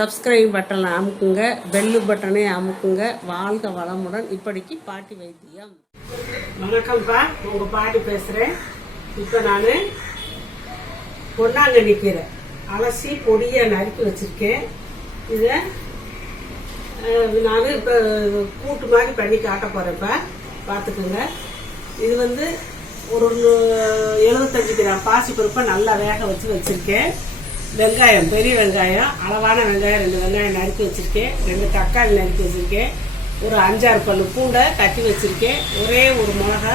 Subscribe பட்டனை அமுக்குங்க, bell பட்டனை அமுக்குங்க. வாழ்க வளமுடன். இப்படிக்கு பாட்டி வைத்தியம். வணக்கம்ப்பா, உங்கள் பாட்டி பேசுகிறேன். இப்போ நான் பொன்னாங்கண்ணி கீரை அலசி பொடியை நறுக்கி வச்சுருக்கேன். இதை நான் இப்போ கூட்டு மாதிரி பண்ணி காட்ட போகிறேன்ப்பா, பார்த்துக்குங்க. இது ஒரு 75 கிராம் பாசிப்பருப்பை நல்லா வேக வச்சுருக்கேன். வெங்காயம், பெரிய வெங்காயம், அளவான வெங்காயம் 2 வெங்காயம் நறுக்கி வச்சுருக்கேன். 2 தக்காளி நறுக்கி வச்சுருக்கேன். ஒரு 5-6 பல்லு பூண்டை தட்டி வச்சுருக்கேன். ஒரே ஒரு மிளகா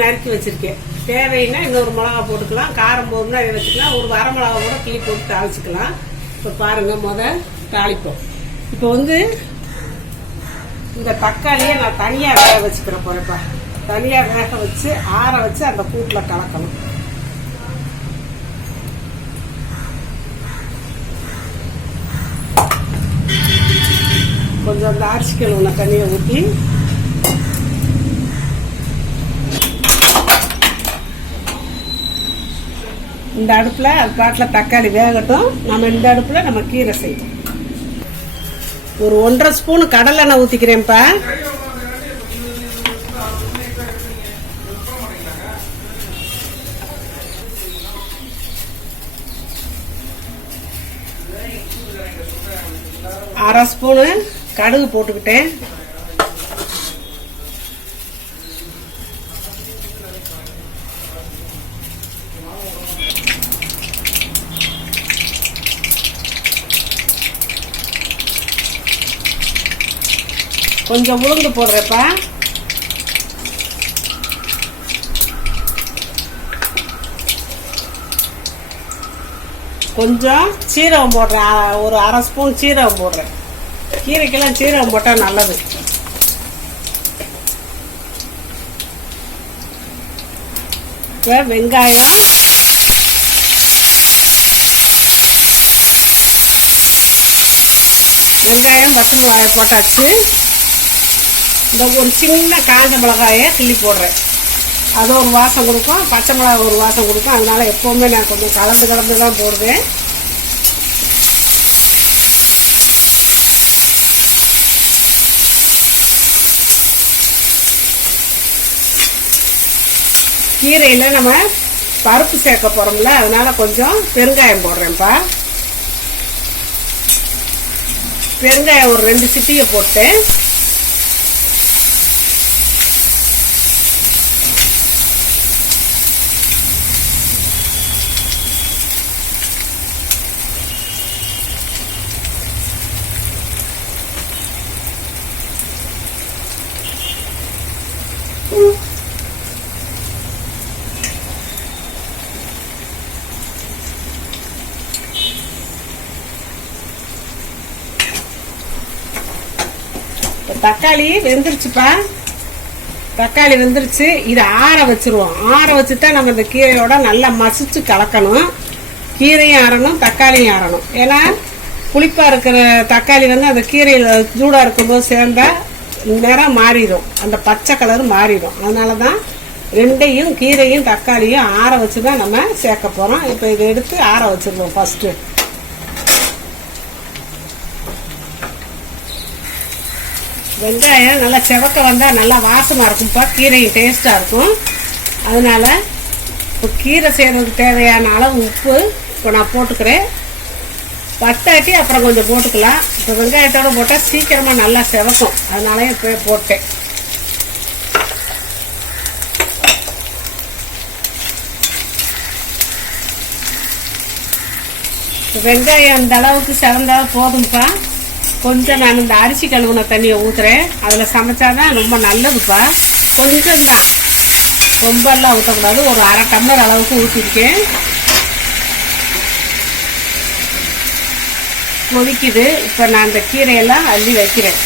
நறுக்கி வச்சுருக்கேன். தேவைன்னா இன்னொரு மிளகா போட்டுக்கலாம். காரம் போடணும்னா இதை வச்சுக்கலாம். ஒரு வர மிளகா கூட கிளி போட்டு தாளிச்சிக்கலாம். இப்போ பாருங்கள், தாளிப்போம். இப்போ இந்த தக்காளியை நான் தனியாக வேக வச்சுக்கிற போகிறேன்ப்பா. தனியாக வேக வச்சு ஆற வச்சு அந்த கூட்டில் கலக்கணும். கொஞ்சம் அந்த அரிசி கழுவுன தண்ணியை ஊற்றி இந்த அடுப்பில் அது பாட்டில் தக்காளி வேகட்டும். இந்த அடுப்பில் நம்ம கீரை செய்வோம். ஒரு 1.5 ஸ்பூன் கடலெண்ணெய் ஊற்றிக்கிறேன்ப்பா. அரை ஸ்பூனு கடுகு போட்டுக்கிட்டேன். கொஞ்சம் உளுந்து போடுறேப்பா. கொஞ்சம் சீரகம் போடுறேன். ஒரு அரை ஸ்பூன் சீரகம் போடுறேன். கீரைக்கெல்லாம் சீரகம் போட்டால் நல்லது. இப்போ வெங்காயம், பச்சை மிளகாயை போட்டாச்சு. இந்த ஒரு சின்ன காஞ்ச மிளகாயை கிள்ளி போடுறேன். அது ஒரு வாசம் கொடுக்கும், பச்சை மிளகாய் ஒரு வாசம் கொடுக்கும். அதனால எப்போவுமே நான் கொஞ்சம் கலந்து தான் போடுவேன். கீரையில் நம்ம பருப்பு சேர்க்க போகிறோம்ல, அதனால கொஞ்சம் பெருங்காயம் போடுறேன்ப்பா. பெருங்காயம் ஒரு 2 சிட்டியை போட்டேன். தக்காளி வெந்துருச்சுப்பா. தக்காளி வெந்துருச்சு. இதை ஆற வச்சிருவோம். ஆற வச்சுதான் நம்ம இந்த கீரையோட நல்லா மசிச்சு கலக்கணும். கீரையும் ஆறணும், தக்காளியும் ஆறணும். ஏன்னா புளிப்பா இருக்கிற தக்காளி அந்த கீரையில் சூடாக இருக்கும்போது சேர்ந்தா நிறம் மாறிடும், அந்த பச்சை கலர் மாறிடும். அதனால தான் ரெண்டையும், கீரையும் தக்காளியும் ஆற வச்சு தான் நம்ம சேர்க்க போகிறோம். இப்போ இதை எடுத்து ஆற வச்சிருவோம். ஃபஸ்ட்டு வெங்காயம் நல்லா செவக்க வந்தால் நல்லா வாசமாக இருக்கும்ப்பா. கீரையும் டேஸ்ட்டாக இருக்கும். அதனால் இப்போ கீரை செய்கிறதுக்கு தேவையான அளவு உப்பு இப்போ நான் போட்டுக்கிறேன். பத்தாட்டி அப்புறம் கொஞ்சம் போட்டுக்கலாம். இப்போ வெங்காயத்தோடு போட்டால் சீக்கிரமாக நல்லா செவக்கும். அதனால இப்போ போட்டேன். வெங்காயம் இந்த அளவுக்கு செவந்தால் போதும்ப்பா. கொஞ்சம் நான் இந்த அரிசி கழுவுன தண்ணியை ஊற்றுறேன். அதில் சமைச்சாதான் ரொம்ப நல்லதுப்பா. கொஞ்சம் தான், ரொம்பலாம் ஊற்றக்கூடாது. ஒரு அரை டம்ளர் அளவுக்கு ஊற்றிருக்கேன். கொதிக்குது. இப்போ நான் இந்த கீரையெல்லாம் அள்ளி வைக்கிறேன்.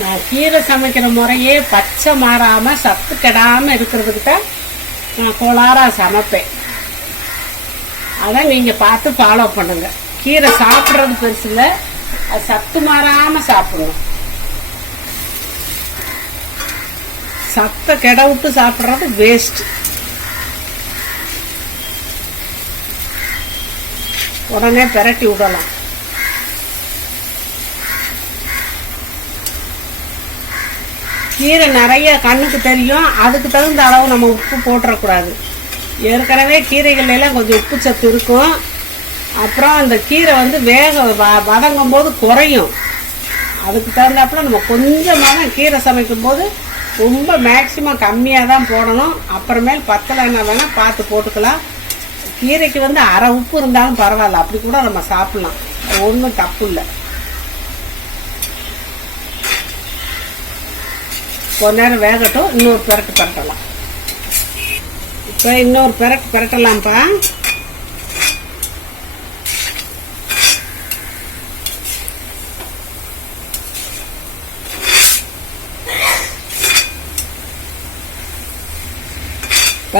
நான் கீரை சமைக்கிற முறையே பச்சை மாறாமல் சத்து கெடாமல் இருக்கிறதுக்கிட்ட நான் கோளாறாக சமைப்பேன். அதான் நீங்கள் பார்த்து ஃபாலோ பண்ணுங்க. கீரை சாப்பிட்றது பெருசு இல்லை, அது சத்து மாறாமல் சாப்பிடணும். சத்தை கெட விட்டு சாப்பிட்றது வேஸ்ட். உடனே பெரட்டி விடலாம். கீரை நிறைய கண்ணுக்கு தெரியும், அதுக்கு தகுந்த அளவு நம்ம உப்பு போட்டுறக்கூடாது. ஏற்கனவே கீரைகள் எல்லாம் கொஞ்சம் உப்பு சத்து இருக்கும். அப்புறம் அந்த கீரை வந்து வதங்கும் போது குறையும். அதுக்கு தகுந்தாப்புல நம்ம கொஞ்சமாக தான் கீரை சமைக்கும் போது ரொம்ப மேக்சிமம் கம்மியாக தான் போடணும். அப்புறமேல் பத்தலைன்னா வேணால் பார்த்து போட்டுக்கலாம். கீரைக்கு வந்து அரை உப்பு இருந்தாலும் பரவாயில்ல, அப்படி கூட நம்ம சாப்பிட்லாம், ஒன்றும் தப்பு இல்லை. கொஞ்ச நேரம் வேகட்டும், இன்னொரு பெரட்டு பரட்டலாம். இப்போ இன்னொரு பெரட்டு பரட்டலாம்ப்பா.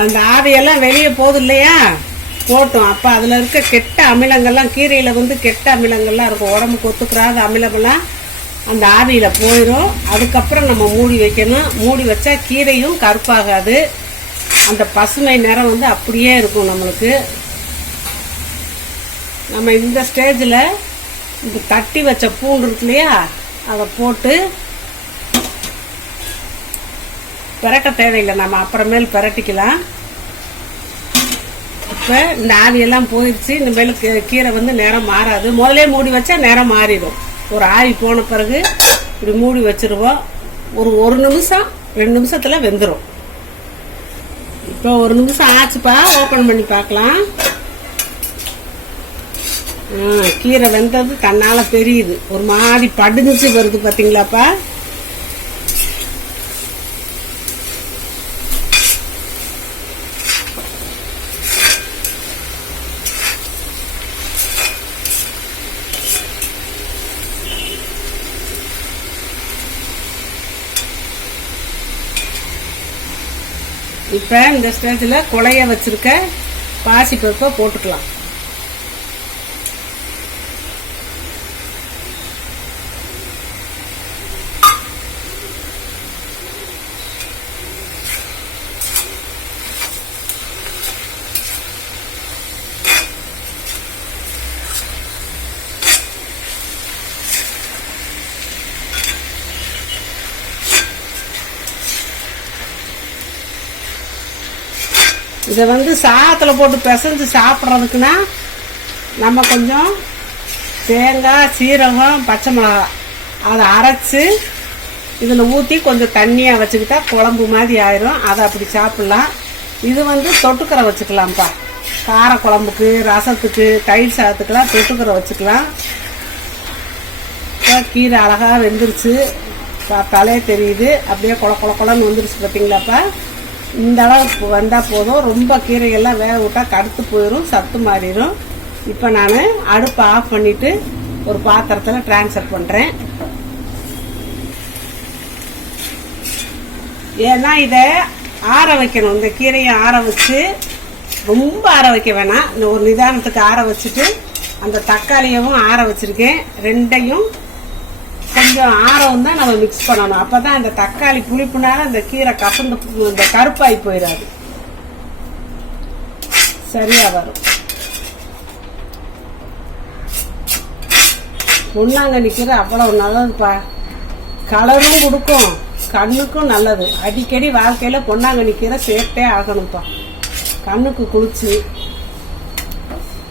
அந்த ஆவியெல்லாம் வெளியே போகுது இல்லையா, போட்டோம். அப்போ அதில் இருக்க கெட்ட அமிலங்கள்லாம், கீரையில் வந்து கெட்ட அமிலங்கள்லாம் இருக்கும், உடம்புக்கு ஒத்துக்கிறாத அமிலங்கள்லாம் அந்த ஆவியில் போயிடும். அதுக்கப்புறம் நம்ம மூடி வைக்கணும். மூடி வச்சா கீரையும் கருப்பாகாது, அந்த பசுமை நிறம் வந்து அப்படியே இருக்கும் நம்மளுக்கு. நம்ம இந்த ஸ்டேஜில் இந்த தட்டி வச்ச பூண்டு இருக்கு இல்லையா, அதை போட்டு பெரட்ட தேவையில்லை, நம்ம அப்புறமேல் பெரட்டிக்கலாம். இப்போ இந்த ஆவியெல்லாம் போயிடுச்சு. இனிமேல் கீரை வந்து நிறம் மாறாது. முதலே மூடி வச்சா நிறம் மாறிடும். ஒரு ஆவி போன பிறகு இப்படி மூடி வச்சிருவோம். ஒரு நிமிஷம் 2 நிமிஷத்தில் வெந்துடும். இப்போ 1 நிமிஷம் ஆச்சுப்பா, ஓப்பன் பண்ணி பார்க்கலாம். கீரை வெந்தது தன்னால் தெரியுது, ஒரு மாதிரி படிஞ்சு வருது பார்த்தீங்களாப்பா. இப்போ இந்த ஸ்டேஜில் குழைய வச்சிருக்க பாசிப்பருப்பை போட்டுக்கலாம். இதை வந்து சாதத்தில் போட்டு பிசைஞ்சு சாப்பிட்றதுக்குன்னா நம்ம கொஞ்சம் தேங்காய், சீரகம், பச்சை மிளகாய் அதை அரைச்சி இதில் ஊற்றி கொஞ்சம் தண்ணியாக வச்சுக்கிட்டா குழம்பு மாதிரி ஆயிரும். அதை அப்படி சாப்பிட்லாம். இது வந்து தொட்டுக்கரை வச்சுக்கலாம்ப்பா. கார குழம்புக்கு, ரசத்துக்கு, தயிர் சாதத்துக்கெல்லாம் தொட்டுக்கரை வச்சுக்கலாம். இப்போ கீரை அழகாக வெந்துருச்சு, பார்த்தாலே தெரியுது. அப்படியே கொலன்னு வந்துருச்சு பார்த்தீங்களாப்பா. இந்த அளவுக்கு வந்தால் போதும். ரொம்ப கீரைகள்லாம் வேக விட்டால் கடுத்து போயிடும், சத்து மாறிடும். இப்போ நான் அடுப்பை ஆஃப் பண்ணிவிட்டு ஒரு பாத்திரத்தில் ட்ரான்ஸ்ஃபர் பண்ணுறேன். ஏன்னா இதை ஆற வைக்கணும். இந்த கீரையை ஆற வச்சு, ரொம்ப ஆற வைக்க வேணாம், இந்த ஒரு நிதானத்துக்கு ஆற வச்சுட்டு அந்த தக்காளியவும் ஆற வச்சுருக்கேன். ரெண்டையும் கொஞ்சம் ஆரம் தான் நம்ம மிக்ஸ் பண்ணணும். அப்போ தான் அந்த தக்காளி புளிப்புனால அந்த கீரை கசந்து இந்த கருப்பாகி போயிடாது, சரியாக வரும். பொன்னாங்கண்ணி கீரை அவ்வளவு நல்லதுப்பா. கலரும் கொடுக்கும், கண்ணுக்கும் நல்லது. அடிக்கடி வாழ்க்கையில் பொன்னாங்கண்ணி கீரை சேர்த்தே ஆகணும்ப்பா, கண்ணுக்கு குளிச்சு.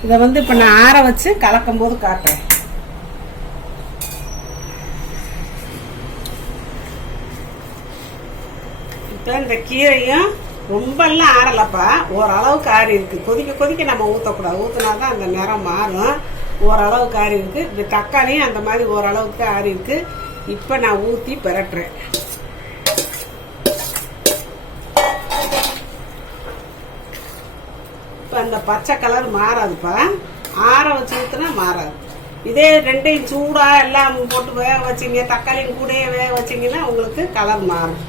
இதை வந்து இப்போ நான் ஆற வச்சு கலக்கும் போது காட்டுறேன். இப்போ இந்த கீரையும் ரொம்பலாம் ஆறலப்பா, ஓரளவுக்கு ஆறி இருக்கு. கொதிக்க நம்ம ஊற்றக்கூடாது, ஊற்றினா தான் அந்த நிறம் மாறும். ஓரளவுக்கு ஆறி இருக்கு. இந்த தக்காளியும் அந்த மாதிரி ஓரளவுக்கு ஆறி இருக்கு. இப்போ நான் ஊற்றி பெரட்டுறேன். இப்போ அந்த பச்சை கலர் மாறாதுப்பா, ஆற வச்சு ஊற்றினா மாறாது. இதே ரெண்டையும் சூடாக எல்லாம் போட்டு வேக வச்சிங்க, தக்காளியும் கூடயே வேக வச்சிங்கன்னா உங்களுக்கு கலர் மாறும்.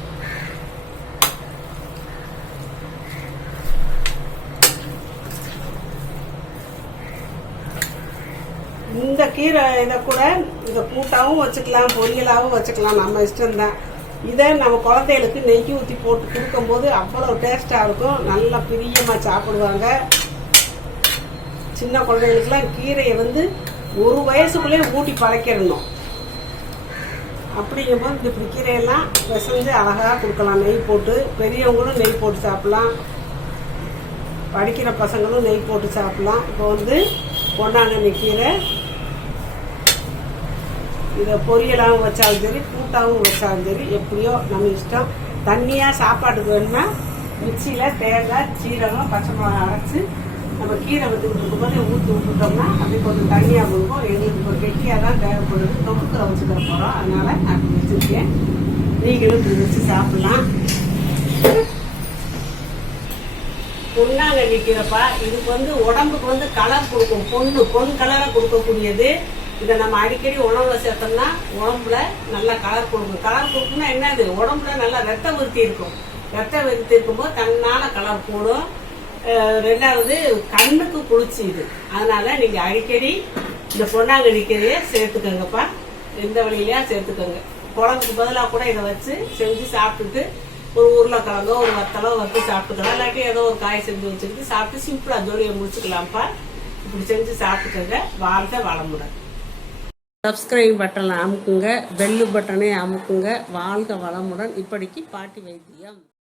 இந்த கீரை இதை கூட இந்த கூட்டாகவும் வச்சுக்கலாம், பொரியலாகவும் வச்சுக்கலாம், நம்ம இஷ்டம்தான். இதை நம்ம குழந்தைகளுக்கு நெய் ஊற்றி போட்டு கொடுக்கும்போது அவ்வளோ டேஸ்ட்டாக இருக்கும், நல்லா பிரியமாக சாப்பிடுவாங்க. சின்ன குழந்தைகளுக்குலாம் கீரையை வந்து 1 வயசுக்குள்ளே ஊட்டி பழக்கிடணும். அப்படிங்கும்போது இப்படி கீரையெல்லாம் பிசைஞ்சு அழகாக கொடுக்கலாம் நெய் போட்டு. பெரியவங்களும் நெய் போட்டு சாப்பிட்லாம், படிக்கிற பசங்களும் நெய் போட்டு சாப்பிட்லாம். இப்போ வந்து பொன்னாங்கண்ணி கீரை இதை பொரியலாகவும் வச்சாலும் சரி, கூட்டாகவும் வச்சாலும் சரி, எப்படியோ நம்ம இஷ்டம். தண்ணியாக சாப்பாட்டுக்கு வேணும்னா மிக்சியில் தேங்காய், சீரகம், பச்சை மிளகாய் அரைச்சி நம்ம கீரை வச்சுக்கிட்டு இருக்கும்போது ஊற்றி விட்டுட்டோம்னா அப்படி கொஞ்சம் தண்ணியாக கொடுக்கும். எங்களுக்கு இப்போ கெட்டியாக தான் தேவைப்படுது, தொகுக்கிற வச்சுக்க போகிறோம். அதனால் நான் இப்படி வச்சுருக்கேன். நீங்களும் இப்படி வச்சு சாப்பிட்லாம். பொன்னாங்கண்ணி கீரைப்பா, இதுக்கு வந்து உடம்புக்கு வந்து கலர் கொடுக்கும், பொன் கலரை கொடுக்கக்கூடியது. இதை நம்ம அடிக்கடி உணவுல சேர்த்தோம்னா உடம்புல நல்லா கலர் கொடுக்கும். கலர் கொடுக்கும்னா என்னது, உடம்புல நல்லா ரத்த விருத்தி இருக்கும். ரத்த விருத்தி இருக்கும்போது தன்னால கலர் போடும். 2வது கண்ணுக்கு குளிர்ச்சி இது. அதனால நீங்க அடிக்கடி இந்த பொன்னாங்கண்ணி கீரையை சேர்த்துக்கோங்கப்பா. எந்த வழியிலயா சேர்த்துக்கோங்க. குழம்புக்கு பதிலாக கூட இதை வச்சு செஞ்சு சாப்பிட்டுட்டு ஒரு உருளைக்கிழங்கோ ஒரு வத்தலோ வறுத்து சாப்பிட்டுக்கலாம். இல்லாட்டி ஏதோ ஒரு காய் செஞ்சு வச்சுக்கிட்டு சாப்பிட்டு சிம்பிளா ஜோலியை முடிச்சுக்கலாம்ப்பா. இப்படி செஞ்சு சாப்பிட்டுக்கோங்க. வாழ்க வளமுடன். சப்ஸ்கிரைப் பட்டனை அமுக்குங்க, பெல்லு பட்டனை அமுக்குங்க. வாழ்க வளமுடன். இப்படிக்கு பாட்டி வைத்தியம்.